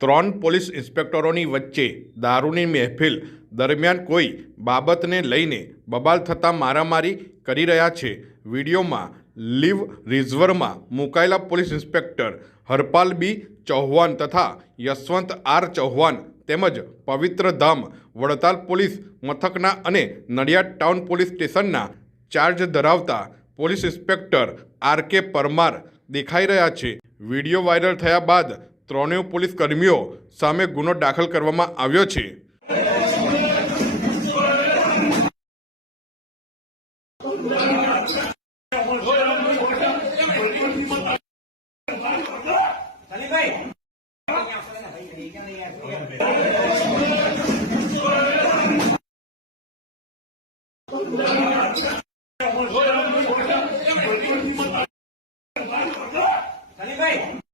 ત્રણ પોલીસ ઇન્સ્પેક્ટરોની વચ્ચે દારૂની મહેફિલ દરમિયાન કોઈ બાબતને લઈને બબાલ થતાં મારામારી કરી રહ્યા છે. વિડીયોમાં લીવ રિઝર્વમાં મુકાયેલા police inspector Harpal B Chauhan તથા યશવંત આર ચૌહાણ તેમજ પવિત્ર ધામ, વડતાલ પોલીસ મથકના અને નડિયાદ ટાઉન પોલીસ સ્ટેશનના ચાર્જ ધરાવતા police inspector R K Parmar દેખાઈ રહ્યા છે. વીડિયો વાયરલ થયા બાદ ત્રણેય પોલીસ કર્મીઓ સામે ગુનો દાખલ કરવામાં આવ્યો છે. ધનીભાઈ